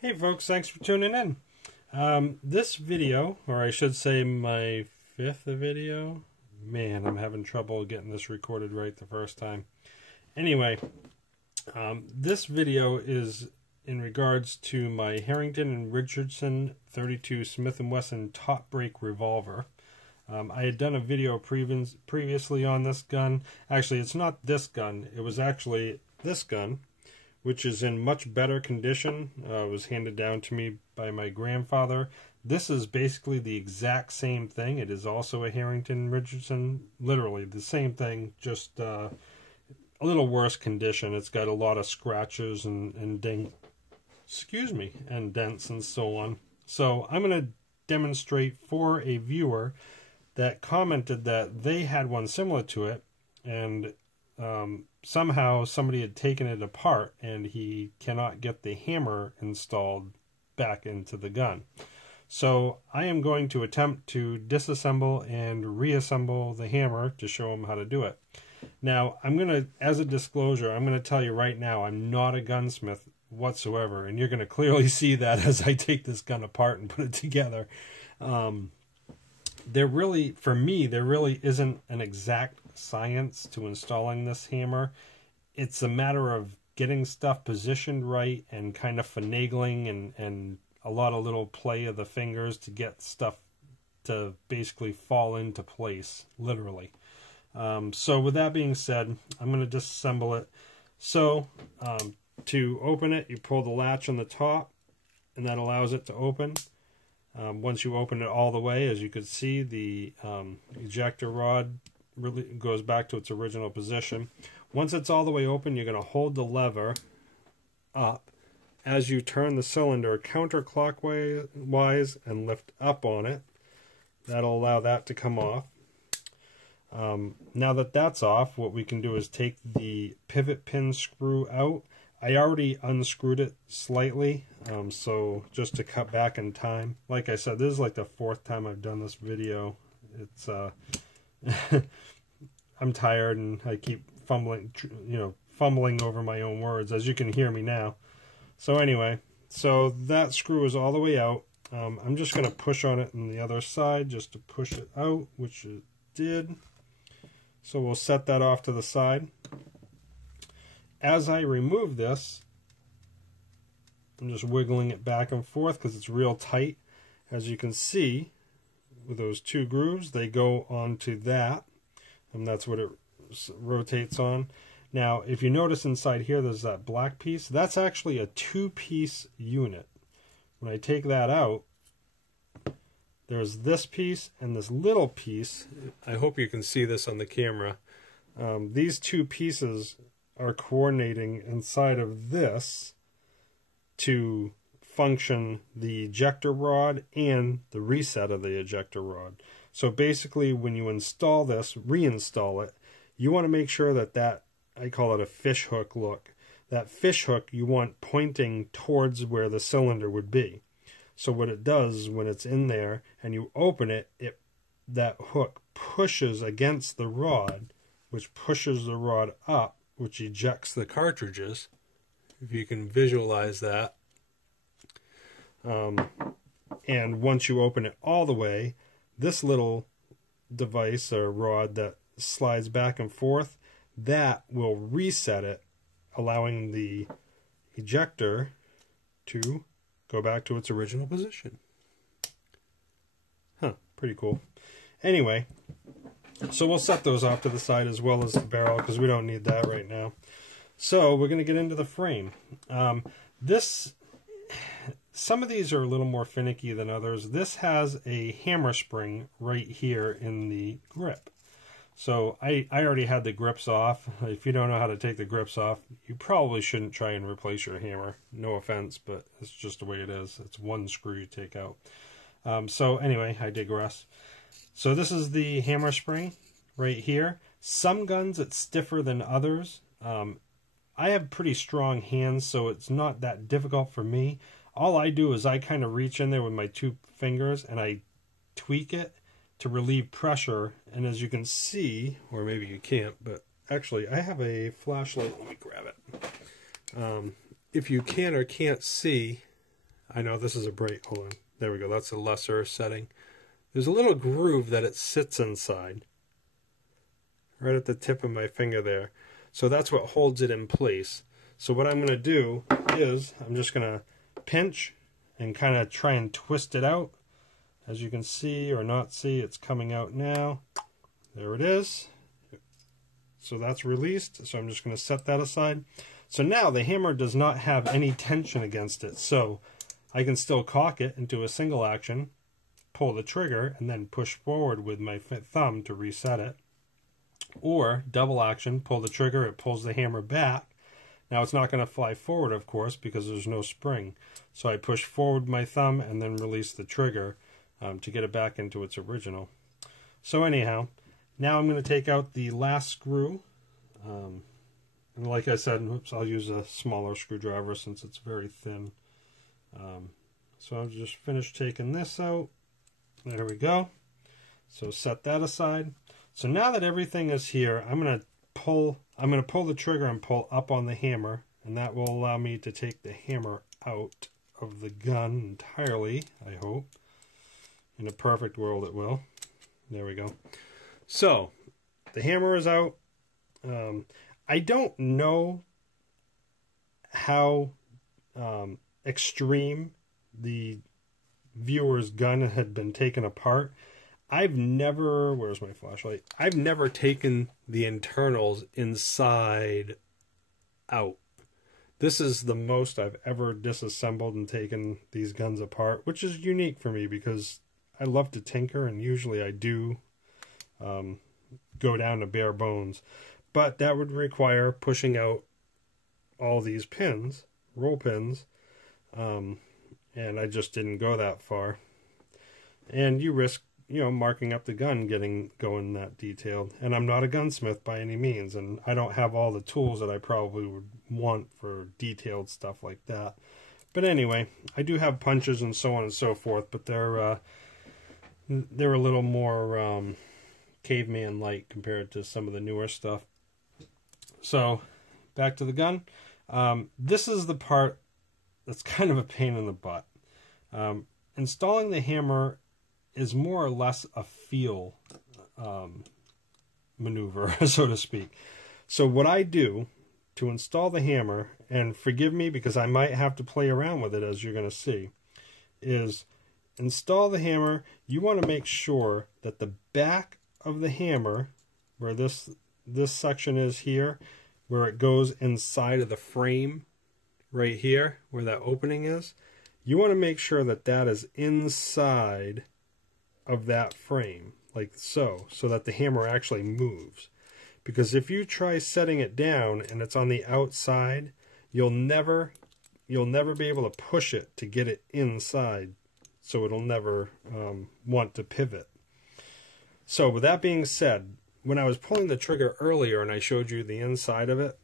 Hey folks, thanks for tuning in. This video, or I should say my fifth video. Man, I'm having trouble getting this recorded right the first time. Anyway, this video is in regards to my Harrington Richardson 32 Smith & Wesson Top-Break Revolver. I had done a video previously on this gun. Actually, it's not this gun. It was actually this gun, which is in much better condition. It was handed down to me by my grandfather. This is basically the exact same thing. It is also a Harrington Richardson, literally the same thing, just a little worse condition. It's got a lot of scratches and dents and so on. So I'm going to demonstrate for a viewer that commented that they had one similar to it, and somehow somebody had taken it apart and he cannot get the hammer installed back into the gun. So I am going to attempt to disassemble and reassemble the hammer to show him how to do it. Now, I'm going to, as a disclosure, I'm going to tell you right now, I'm not a gunsmith whatsoever, and you're going to clearly see that as I take this gun apart and put it together. For me, there really isn't an exact science to installing this hammer. It's a matter of getting stuff positioned right and kind of finagling and a lot of little play of the fingers to get stuff to basically fall into place, literally. So with that being said, I'm going to disassemble it. So to open it, you pull the latch on the top, and that allows it to open. Once you open it all the way, as you can see, the ejector rod really goes back to its original position. Once it's all the way open, you're going to hold the lever up as you turn the cylinder counterclockwise and lift up on it. That'll allow that to come off. Now that that's off, what we can do is take the pivot pin screw out. I already unscrewed it slightly, so just to cut back in time. Like I said, this is like the fourth time I've done this video. It's I'm tired and I keep fumbling over my own words, as you can hear me now. So anyway, so that screw is all the way out. I'm just going to push on it on the other side just to push it out, which it did. So we'll set that off to the side. As I remove this, I'm just wiggling it back and forth because it's real tight. As you can see, with those two grooves, they go onto that, and that's what it rotates on. Now, if you notice inside here, there's that black piece. That's actually a two-piece unit. When I take that out, there's this piece and this little piece. I hope you can see this on the camera. These two pieces are coordinating inside of this to function the ejector rod and the reset of the ejector rod. So basically, when you install this, reinstall it, you want to make sure that I call it a fish hook look. That fish hook you want pointing towards where the cylinder would be. So what it does when it's in there and you open it, that hook pushes against the rod, which pushes the rod up, which ejects the cartridges, if you can visualize that. And once you open it all the way, this little device or rod that slides back and forth, that will reset it, allowing the ejector to go back to its original position. Huh, pretty cool. Anyway, so we'll set those off to the side as well as the barrel because we don't need that right now. So we're going to get into the frame. Some of these are a little more finicky than others. This has a hammer spring right here in the grip. So I already had the grips off. If you don't know how to take the grips off, you probably shouldn't try and replace your hammer. No offense, but it's just the way it is. It's one screw you take out. So anyway, I digress. So this is the hammer spring right here. Some guns, it's stiffer than others. I have pretty strong hands, so it's not that difficult for me. All I do is I kind of reach in there with my two fingers and I tweak it to relieve pressure. And as you can see, or maybe you can't, but actually I have a flashlight. Let me grab it. If you can or can't see, I know this is a bright, hold on. There we go, that's a lesser setting. There's a little groove that it sits inside. Right at the tip of my finger there. So that's what holds it in place. So what I'm going to do is, I'm just going to pinch and kind of try and twist it out. As you can see or not see, it's coming out now. There it is. So that's released. So I'm just going to set that aside. So now the hammer does not have any tension against it. So I can still cock it into a single action, pull the trigger, and then push forward with my thumb to reset it. Or double action, pull the trigger, it pulls the hammer back. Now it's not going to fly forward, of course, because there's no spring. So I push forward my thumb and then release the trigger to get it back into its original. So anyhow, now I'm going to take out the last screw. And like I said, oops, I'll use a smaller screwdriver since it's very thin. So I'll just finish taking this out. There we go. So set that aside. So now that everything is here, I'm going to pull the trigger and pull up on the hammer, and that will allow me to take the hammer out of the gun entirely, I hope. In a perfect world it will. There we go. So the hammer is out. I don't know how extreme the viewer's gun had been taken apart. I've never, where's my flashlight? I've never taken the internals inside out. This is the most I've ever disassembled and taken these guns apart, which is unique for me because I love to tinker, and usually I do go down to bare bones. But that would require pushing out all these pins, roll pins, and I just didn't go that far. And you risk, you know, marking up the gun going that detailed. And I'm not a gunsmith by any means, and I don't have all the tools that I probably would want for detailed stuff like that. But anyway, I do have punches and so on and so forth, but they're a little more caveman-like compared to some of the newer stuff. So back to the gun. This is the part that's kind of a pain in the butt. Installing the hammer is more or less a feel maneuver, so to speak. So what I do to install the hammer, and forgive me because I might have to play around with it as you're going to see, is install the hammer. You want to make sure that the back of the hammer, where this section is here, where it goes inside of the frame, right here, where that opening is, you want to make sure that that is inside of that frame, like so that the hammer actually moves. Because if you try setting it down and it's on the outside, you'll never be able to push it to get it inside, so it'll never want to pivot. So with that being said, when I was pulling the trigger earlier and I showed you the inside of it,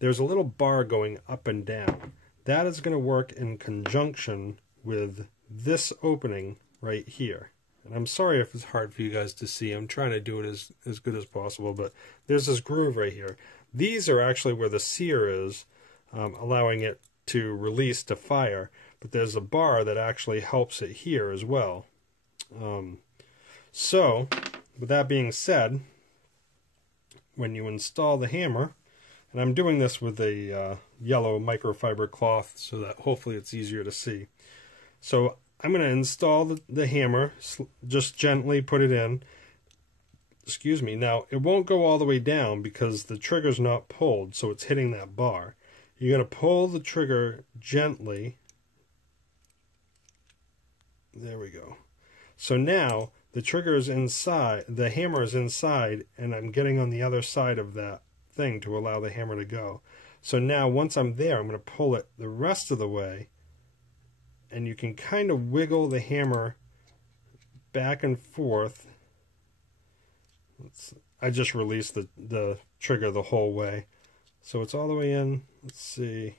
there's a little bar going up and down. That is going to work in conjunction with this opening right here. And I'm sorry if it's hard for you guys to see. I'm trying to do it as good as possible, but there's this groove right here. These are actually where the sear is, allowing it to release to fire. But there's a bar that actually helps it here as well. So, with that being said, when you install the hammer, and I'm doing this with a yellow microfiber cloth so that hopefully it's easier to see. So I'm going to install the hammer, just gently put it in. Excuse me. Now, it won't go all the way down because the trigger's not pulled, so it's hitting that bar. You're going to pull the trigger gently. There we go. So now the trigger is inside, the hammer is inside, and I'm getting on the other side of that thing to allow the hammer to go. So now once I'm there, I'm going to pull it the rest of the way, and you can kind of wiggle the hammer back and forth. I just released the trigger the whole way, so it's all the way in. Let's see.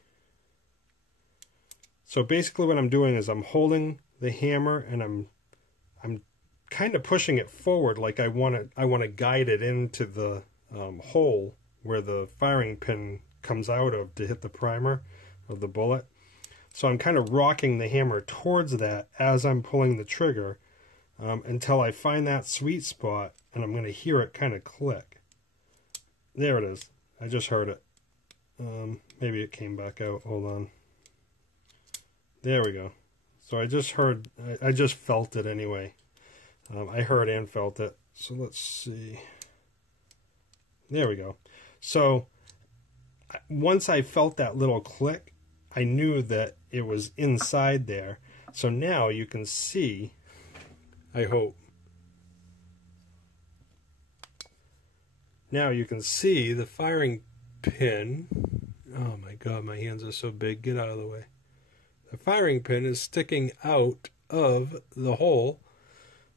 So basically what I'm doing is I'm holding the hammer and I'm kind of pushing it forward, like I want to guide it into the hole where the firing pin comes out of to hit the primer of the bullet. So I'm kind of rocking the hammer towards that as I'm pulling the trigger until I find that sweet spot, and I'm going to hear it kind of click. There it is. I just heard it. Maybe it came back out. Hold on. There we go. So I just heard, I just felt it anyway. I heard and felt it. So let's see. There we go. So once I felt that little click, I knew that it was inside there. So now you can see, I hope. Now you can see the firing pin. Oh my God, my hands are so big. Get out of the way. The firing pin is sticking out of the hole.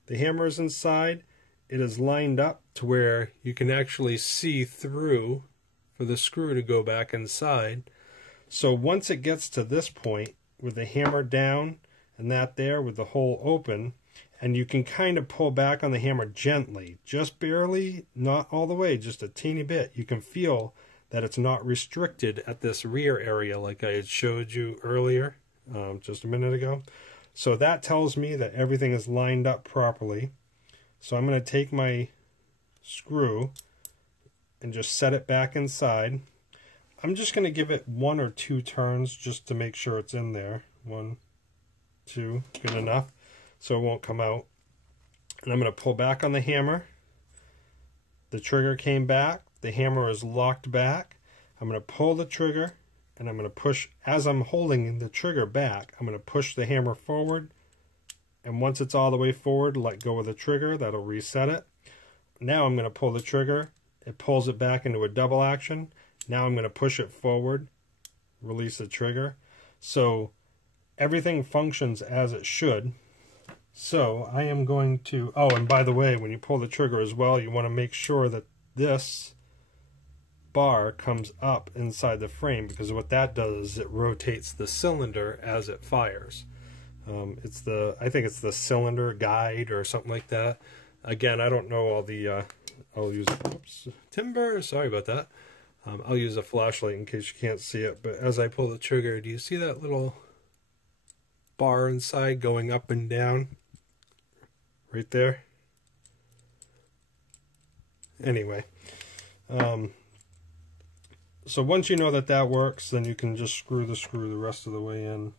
The hammer is inside. It is lined up to where you can actually see through for the screw to go back inside. So once it gets to this point with the hammer down and that there with the hole open, and you can kind of pull back on the hammer gently, just barely, not all the way, just a teeny bit. You can feel that it's not restricted at this rear area like I had showed you earlier, just a minute ago. So that tells me that everything is lined up properly. So I'm going to take my screw and just set it back inside. I'm just going to give it 1 or 2 turns just to make sure it's in there. 1, 2, good enough, so it won't come out. And I'm going to pull back on the hammer. The trigger came back. The hammer is locked back. I'm going to pull the trigger, and I'm going to push, as I'm holding the trigger back, I'm going to push the hammer forward. And once it's all the way forward, let go of the trigger. That'll reset it. Now I'm going to pull the trigger. It pulls it back into a double action. Now I'm going to push it forward, release the trigger. So everything functions as it should. So I am going to, oh, and by the way, when you pull the trigger as well, you want to make sure that this bar comes up inside the frame, because what that does is it rotates the cylinder as it fires. I think it's the cylinder guide or something like that. Again, I don't know all the, I'll use, oops, timber, sorry about that. I'll use a flashlight in case you can't see it, but as I pull the trigger, do you see that little bar inside going up and down? Right there? Anyway, so once you know that that works, then you can just screw the rest of the way in.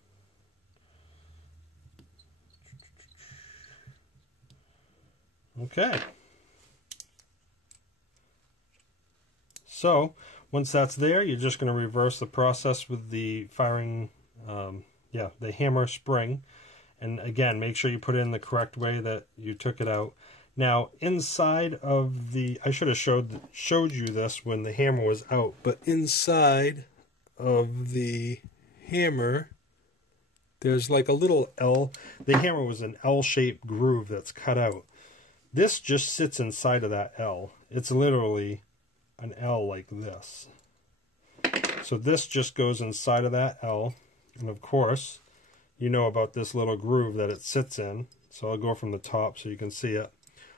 Okay. So once that's there, you're just going to reverse the process with the firing, the hammer spring. And again, make sure you put it in the correct way that you took it out. Now, inside of the, I should have showed you this when the hammer was out, but inside of the hammer, there's like a little L. The hammer was an L-shaped groove that's cut out. This just sits inside of that L. It's literally an L like this. So this just goes inside of that L. And of course, you know about this little groove that it sits in. So I'll go from the top so you can see it.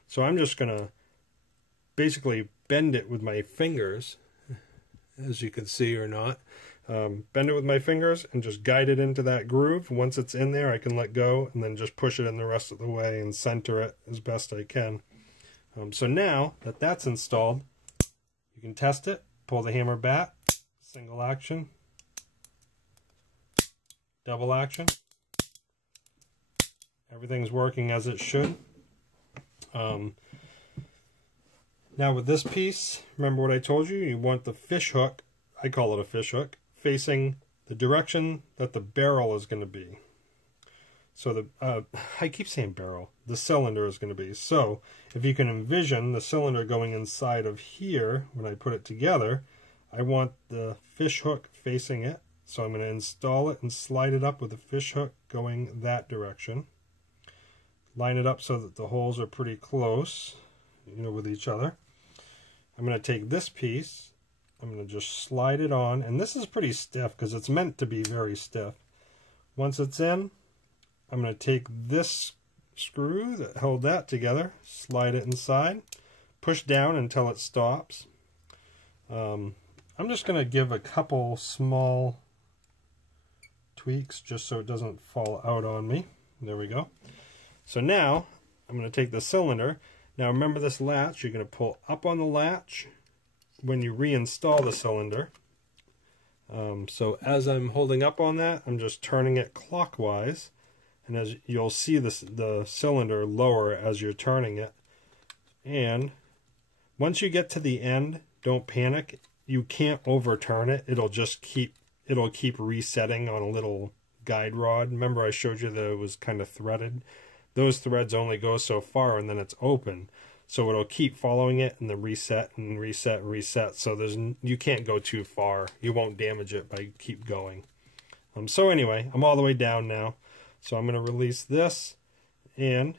So I'm just going to basically bend it with my fingers, as you can see or not. Bend it with my fingers and just guide it into that groove. Once it's in there, I can let go and then just push it in the rest of the way and center it as best I can. So now that that's installed, you can test it, pull the hammer back, single action, double action. Everything's working as it should. Now with this piece, remember what I told you? You want the fish hook, I call it a fish hook, facing the direction that the barrel is going to be. So the, I keep saying barrel, the cylinder is going to be. So if you can envision the cylinder going inside of here, when I put it together, I want the fish hook facing it. So I'm going to install it and slide it up with the fish hook going that direction. Line it up so that the holes are pretty close, with each other. I'm going to take this piece, I'm going to just slide it on, and this is pretty stiff because it's meant to be very stiff. Once it's in, I'm going to take this screw that held that together, slide it inside, push down until it stops. I'm just going to give a couple small tweaks just so it doesn't fall out on me. There we go. So now I'm going to take the cylinder. Now remember this latch, you're going to pull up on the latch when you reinstall the cylinder. So as I'm holding up on that, I'm just turning it clockwise. And as you'll see the cylinder lower as you're turning it. And once you get to the end, don't panic. You can't overturn it. It'll keep resetting on a little guide rod. Remember I showed you that it was kind of threaded. Those threads only go so far and then it's open. So it'll keep following it and then reset and reset and reset. So you can't go too far. You won't damage it by keep going. So anyway, I'm all the way down now. So I'm going to release this and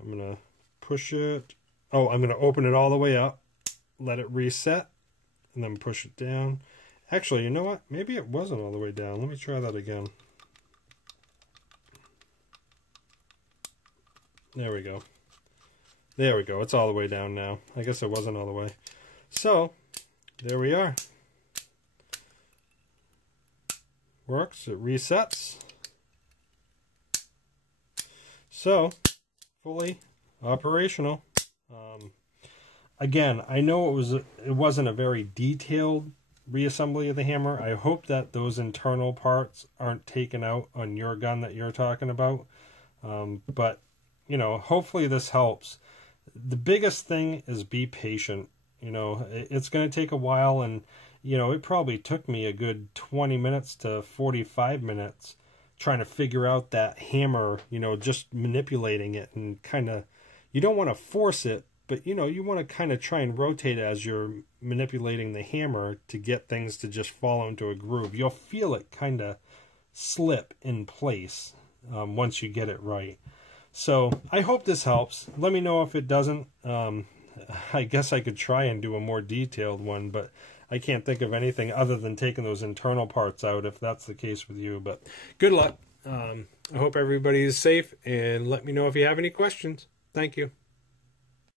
I'm going to push it. Oh, I'm going to open it all the way up, let it reset, and then push it down. Actually, you know what? Maybe it wasn't all the way down. Let me try that again. There we go. There we go. It's all the way down now. I guess it wasn't all the way. So, there we are. Works. It resets. So, fully operational. Again, I know it wasn't a very detailed reassembly of the hammer. I hope that those internal parts aren't taken out on your gun that you're talking about. But, you know, hopefully this helps. The biggest thing is be patient. You know, it's going to take a while, and, you know, it probably took me a good 20 minutes to 45 minutes trying to figure out that hammer, you know, just manipulating it and kind of, you don't want to force it, but, you know, you want to kind of try and rotate it as you're manipulating the hammer to get things to just fall into a groove. You'll feel it kind of slip in place once you get it right. So I hope this helps. Let me know if it doesn't. I guess I could try and do a more detailed one, but I can't think of anything other than taking those internal parts out if that's the case with you. But good luck. I hope everybody is safe, and let me know if you have any questions. Thank you.